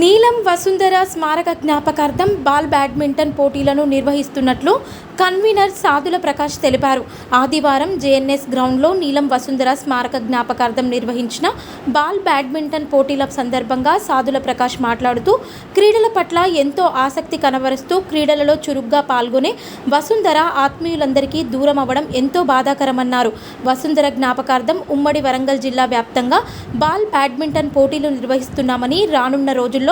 నీలం వసుంధర స్మారక జ్ఞాపకార్థం బాల్ బ్యాడ్మింటన్ పోటీలను నిర్వహిస్తున్నట్లు కన్వీనర్ సాదుల ప్రకాష్ తెలిపారు. ఆదివారం జేఎన్ఎస్ గ్రౌండ్లో నీలం వసుంధర స్మారక జ్ఞాపకార్థం నిర్వహించిన బాల్ బ్యాడ్మింటన్ పోటీల సందర్భంగా సాదుల ప్రకాష్ మాట్లాడుతూ క్రీడల పట్ల ఎంతో ఆసక్తి కనబరుస్తూ క్రీడలలో చురుగ్గా పాల్గొనే వసుంధర ఆత్మీయులందరికీ దూరం అవ్వడం ఎంతో బాధాకరమన్నారు. వసుంధర జ్ఞాపకార్థం ఉమ్మడి వరంగల్ జిల్లా వ్యాప్తంగా బాల్ బ్యాడ్మింటన్ పోటీలు నిర్వహిస్తున్నామని రానున్న రోజుల్లో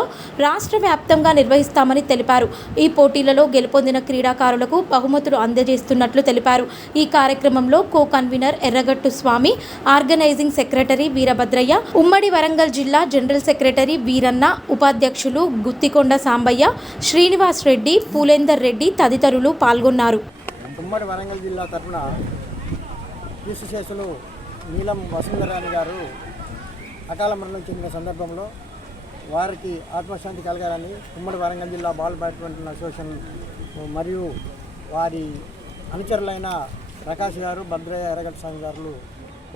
రాష్ట్ర వ్యాప్తంగా నిర్వహిస్తామని తెలిపారు. ఈ పోటీలలో గెలుపొందిన క్రీడాకారులకు బహుమతులు అందజేస్తున్నట్లు తెలిపారు. ఈ కార్యక్రమంలో co convener Erragattu Swamy organising secretary Veerabhadraiah ఉమ్మడి వరంగల్ జిల్లా జనరల్ సెక్రటరీ వీరన్న ఉపాధ్యక్షులు గుత్తికొండ సాంబయ్య శ్రీనివాస్ రెడ్డి పూలేందర్ రెడ్డి తదితరులు పాల్గొన్నారు. ఉమ్మడి వరంగల్ జిల్లా తరఫున కీర్తిశేషులు నీలం వసుంధరాణి గారు అకాల మరణం చెందిన సందర్భంలో వారికి ఆత్మశాంతి కలగాలని ఉమ్మడి వరంగల్ జిల్లా బాల్ బ్యాడ్మింటన్ అసోసియేషన్ మరియు వారి అనుచరులైన ప్రకాష్ గారు భద్రయ్య ఎరగట్ స్వామి గారు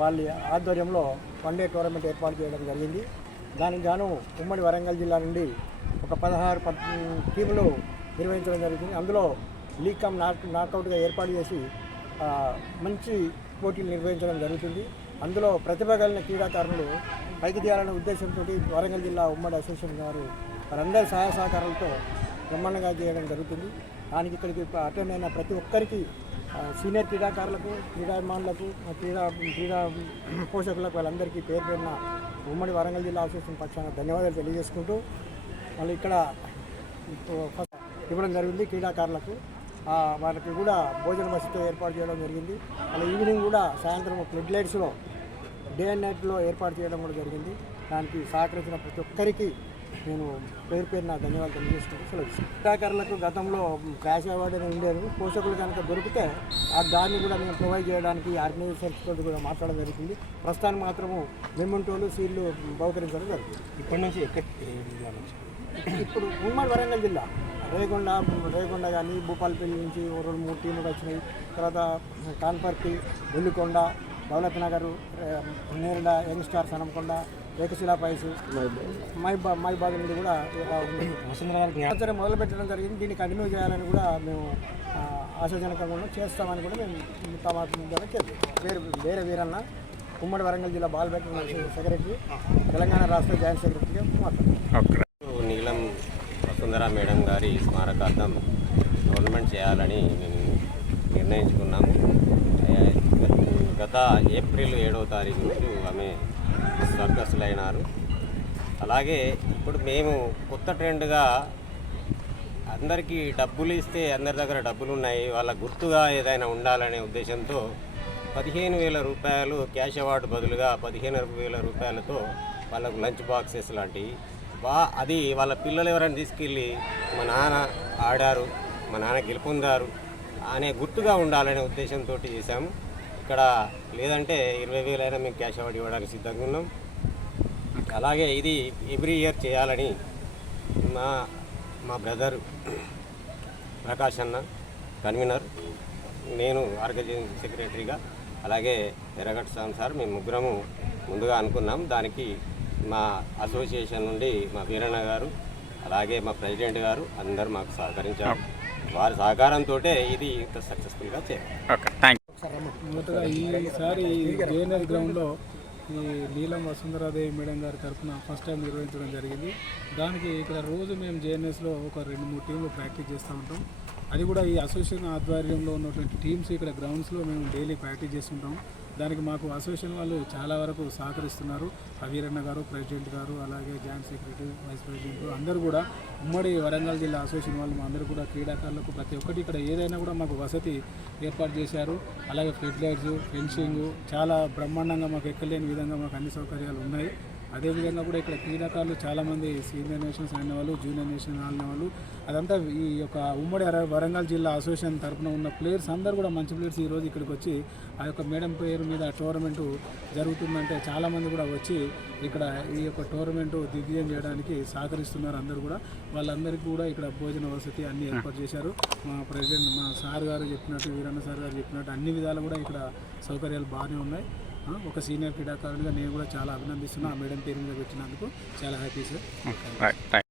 వాళ్ళ ఆధ్వర్యంలో వన్ డే టోర్నమెంట్ ఏర్పాటు చేయడం జరిగింది. దానికి గాను ఉమ్మడి వరంగల్ జిల్లా నుండి ఒక పదహారు టీములు నిర్వహించడం జరుగుతుంది అందులో లీగ్ కమ్ నాక్ నాకౌట్గా ఏర్పాటు చేసి మంచి పోటీలు నిర్వహించడం జరుగుతుంది. అందులో ప్రతిభ కలిగిన క్రీడాకారులు పైకి తీయాలనే ఉద్దేశంతో వరంగల్ జిల్లా ఉమ్మడి అసోసియేషన్ గారు వారందరి సహాయ సహకారాలతో బ్రహ్మాండంగా చేయడం జరుగుతుంది. దానికి ఇక్కడికి అటెండ్ అయిన ప్రతి ఒక్కరికి సీనియర్ క్రీడాకారులకు క్రీడాభిమానులకు క్రీడా క్రీడా పోషకులకు వాళ్ళందరికీ పేరు పేరున ఉమ్మడి వరంగల్ జిల్లా అసోసియేషన్ పక్షాన ధన్యవాదాలు తెలియజేసుకుంటూ మళ్ళీ ఇక్కడ ఇవ్వడం జరిగింది క్రీడాకారులకు. వాళ్ళకి కూడా భోజన వసతి ఏర్పాటు చేయడం జరిగింది అలా ఈవినింగ్ కూడా సాయంత్రం ఫ్లడ్ లైట్స్లో డే అండ్ నైట్లో ఏర్పాటు చేయడం కూడా జరిగింది దానికి సహకరించిన ప్రతి ఒక్కరికి నేను పేరు పేరున ధన్యవాదాలు తెలియజేసుకుంటూ సెలవు క్రీడాకారులకు గతంలో క్యాష్ అవార్డు అని ఉండేది పోషకులు కనుక దొరికితే ఆ దాన్ని కూడా మేము ప్రొవైడ్ చేయడానికి ఆర్గనైజేషన్స్ తోటి కూడా మాట్లాడడం జరుగుతుంది ప్రస్తుతానికి మాత్రము మెమెంటోలు సీల్లు బహుకరించడం జరుగుతుంది ఇప్పటి నుంచి ఎక్కడ ఇప్పుడు ఉమ్మడి వరంగల్ జిల్లా రేగొండ రేగొండ కానీ భూపాలపల్లి నుంచి రెండు మూడు టీములు వచ్చినాయి తర్వాత కాన్పర్తి బుల్లికొండ దౌలత్ నగర్ నేరుడ యంగ్ స్టార్స్ హనంకొండ ఏకశిలా పైస్ మైబా మైబాగ్ నుండి కూడా ఇలా ఉంది. మొదలు పెట్టడం జరిగింది దీన్ని కంటిన్యూ చేయాలని కూడా మేము ఆశాజనకంగా ఉన్నాం. చేస్తామని కూడా మేము తమ ద్వారా వేరే వేరే వీరన్న ఉమ్మడి వరంగల్ జిల్లా బాల్ సెక్రటరీ తెలంగాణ రాష్ట్ర జాయింట్ సెక్రటరీగా మాట్లాడుతున్నాం వసుంధరా మేడం గారి స్మారకార్థం గవర్నమెంట్ చేయాలని మేము నిర్ణయించుకున్నాము. గత ఏప్రిల్ ఏడవ తారీఖు రోజు ఆమె స్వర్గస్థులైనారు. అలాగే ఇప్పుడు మేము కొత్త ట్రెండ్గా అందరికీ డబ్బులు ఇస్తే అందరి దగ్గర డబ్బులు ఉన్నాయి వాళ్ళ గుర్తుగా ఏదైనా ఉండాలనే ఉద్దేశంతో పదిహేను వేల రూపాయలు క్యాష్ అవార్డు బదులుగా పదిహేను వేల రూపాయలతో వాళ్ళకు లంచ్ బాక్సెస్ లాంటివి వా అది వాళ్ళ పిల్లలు ఎవరైనా తీసుకెళ్ళి మా నాన్న ఆడారు మా నాన్న గెలుపొందారు అనే గుర్తుగా ఉండాలనే ఉద్దేశంతో చేశాము. ఇక్కడ లేదంటే ఇరవై వేలైనా మేము క్యాష్ అవార్డు ఇవ్వడానికి సిద్ధంగా ఉన్నాం. అలాగే ఇది ఎవ్రీ ఇయర్ చేయాలని మా మా బ్రదర్ ప్రకాష్ అన్న కన్వీనర్. నేను ఆర్గనైజింగ్ సెక్రటరీగా అలాగే ఎర్రగట్ట సార్ మేము ముగ్గురము ముందుగా అనుకున్నాం. దానికి మా అసోసియేషన్ నుండి మా వీరన్న గారు అలాగే మా ప్రెసిడెంట్ గారు అందరూ మాకు సహకరించారు. వారి సహకారంతో ఇది ఇంత సక్సెస్ఫుల్గా చేయాలి మొదటగా ఈసారి జేఎన్ఎస్ గ్రౌండ్లో ఈ నీలం వసుంధరాదేవి మేడం గారి తరఫున ఫస్ట్ టైం నిర్వహించడం జరిగింది. దానికి ఇక్కడ రోజు మేము జేఎన్ఎస్లో ఒక రెండు మూడు టీంలు ప్రాక్టీస్ చేస్తూ ఉంటాం. అది కూడా ఈ అసోసియేషన్ ఆధ్వర్యంలో ఉన్నటువంటి టీమ్స్ ఇక్కడ గ్రౌండ్స్లో మేము డైలీ ప్రాక్టీస్ చేస్తుంటాం దానికి మాకు అసోసియేషన్ వాళ్ళు చాలా వరకు సహకరిస్తున్నారు. అవీరన్న గారు ప్రెసిడెంట్ గారు అలాగే జాయింట్ సెక్రటరీ వైస్ ప్రెసిడెంట్ అందరూ కూడా ఉమ్మడి వరంగల్ జిల్లా అసోసియేషన్ వాళ్ళు మా అందరూ కూడా క్రీడాకారులకు ప్రతి ఒక్కటి ఇక్కడ ఏదైనా కూడా మాకు వసతి ఏర్పాటు చేశారు. అలాగే ఫ్లడ్ లైట్స్ ఫెన్సింగ్ చాలా బ్రహ్మాండంగా మాకు ఎక్కలేని విధంగా మాకు అన్ని సౌకర్యాలు ఉన్నాయి. అదేవిధంగా కూడా ఇక్కడ క్రీడాకారులు చాలామంది సీనియర్ నేషన్స్ ఆడిన వాళ్ళు జూనియర్ నేషనల్ ఆడిన వాళ్ళు అదంతా ఈ యొక్క ఉమ్మడి వరంగల్ జిల్లా అసోసియేషన్ తరఫున ఉన్న ప్లేయర్స్ అందరూ కూడా మంచి ప్లేయర్స్ ఈరోజు ఇక్కడికి వచ్చి ఆ యొక్క మేడం పేరు మీద టోర్నమెంట్ జరుగుతుందంటే చాలామంది కూడా వచ్చి ఇక్కడ ఈ యొక్క టోర్నమెంట్ దిగ్విజయం చేయడానికి సహకరిస్తున్నారు అందరూ కూడా. వాళ్ళందరికీ కూడా ఇక్కడ భోజన వసతి అన్ని ఏర్పాటు చేశారు. మా ప్రెసిడెంట్ మా సార్ గారు చెప్పినట్టు వీరన్న సార్ గారు చెప్పినట్టు అన్ని విధాలు కూడా ఇక్కడ సౌకర్యాలు బాగానే ఉన్నాయి. ఒక సీనియర్ క్రీడాకారుడిగా నేను కూడా చాలా అభినందిస్తున్నాను ఆ మేడం పేరు మీద పెట్టినందుకు చాలా హ్యాపీ సార్. Hmm.